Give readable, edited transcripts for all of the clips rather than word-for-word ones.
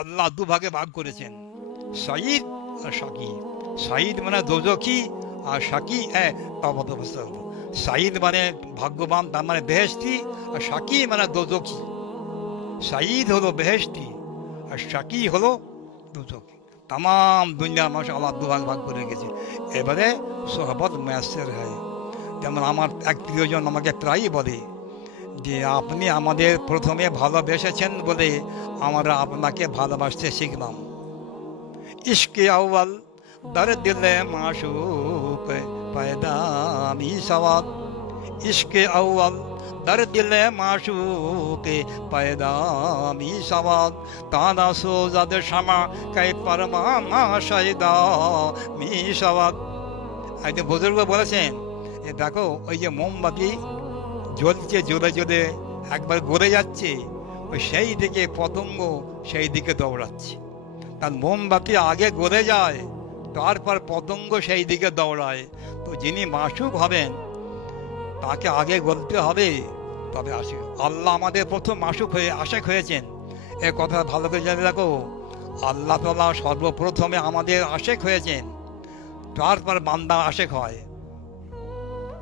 আল্লাহ দুভাগে ভাগ করেছেন, সাঈদ আর শাকী। সাঈদ মানে দোজখী, আর শাকী সাঈদ মানে ভাগ্যবান, তার মানে বেহেশতি, আর শাকী মানে দোজখী। সাঈদ হলো বেহেশতি, আর শাকী হলো দোজখী। তাম দুনিয়ার মানুষ আল্লাহ দুভাগ ভাগ করে রেখেছে। এবারে সোহবত মেয়াসের হয়। যেমন আমার এক প্রিয়জন আমাকে প্রায়ই বলে যে আপনি আমাদের প্রথমে ভালোবেসেছেন বলে আমরা আপনাকে ভালোবাসতে শিখলাম। ইশকে আউয়াল দর দিলে মাশুক পয়দা মি সওয়াব। ইশকে আউয়াল দর দিলে মাশুক পয়দা মি সওয়াব। তানা সোজাদ শামা কে পরমানা শাহিদা মি সওয়াব। একজন বুজুর্গ বলেছেন, এ দেখো ওই যে মোমবাতি জ্বলছে, জ্বলে জ্বলে একবার গড়ে যাচ্ছে, ওই সেই দিকে পতঙ্গ সেই দিকে দৌড়াচ্ছে। তার মোমবাতি আগে গড়ে যায়, তারপর পতঙ্গ সেই দিকে দৌড়ায়। তো যিনি মাসুক হবেন তাকে আগে গলতে হবে, তবে আসে। আল্লাহ আমাদের প্রথম মাসুক হয়ে আশেক হয়েছেন, এ কথা ভালো করে জেনে রাখো। আল্লাহ তাআলা সর্বপ্রথমে আমাদের আশেক হয়েছেন, তারপর বান্দা আশেক হয়।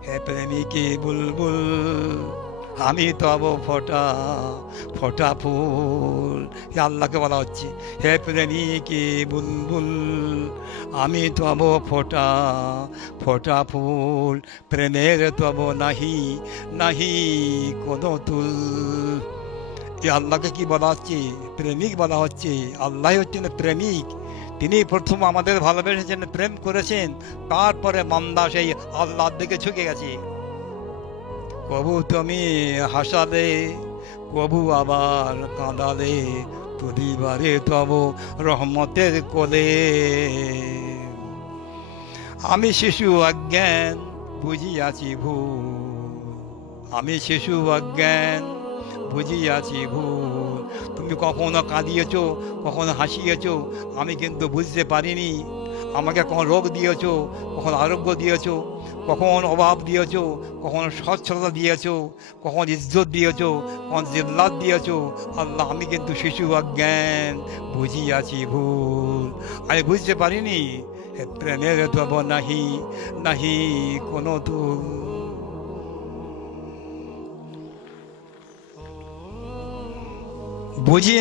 হে প্রেমিকি বুলবুল, আমি তব ফোটা ফোটা ফুল। হে আল্লাহকে বলা হচ্ছে, হে প্রেমিকি বুলবুল, আমি তব ফোটা ফোটা ফুল। প্রেমের তব নাহি নাহি কোনো তুল। এ আল্লাহকে কি বলা হচ্ছে? প্রেমিক বলা হচ্ছে। আল্লাহ হচ্ছেন প্রেমিক, তিনি প্রথম আমাদের ভালোবেসেছেন, প্রেম করেছেন, তারপরে বান্দা সেই আল্লাহর দিকে ঝুঁকে গেছে। কবু তুমি হাসালে, কবু আবার কাঁদালে, তুলিবারে তব রহমতের কোলে। আমি শিশু অজ্ঞান বুঝিয়াছি ভুল, আমি শিশু অজ্ঞান বুঝিয়াছি ভুল। তুমি কখনো কাঁদিয়েছ, কখনো হাসিয়েছ, আমি কিন্তু বুঝতে পারিনি। আমাকে কখন রোগ দিয়েছ, কখন আরোগ্য দিয়েছ, কখন অভাব দিয়েছ, কখন সচ্ছলতা দিয়েছ, কখন ইজ্জত দিয়েছ, কখন জিল্লাত দিয়েছ। আল্লাহ, আমি কিন্তু শিশু অজ্ঞান বুঝিয়াছি ভুল, আমি বুঝতে পারিনি। হে প্রেমের তব নাহি নাহি কোনো তুল। বুঝি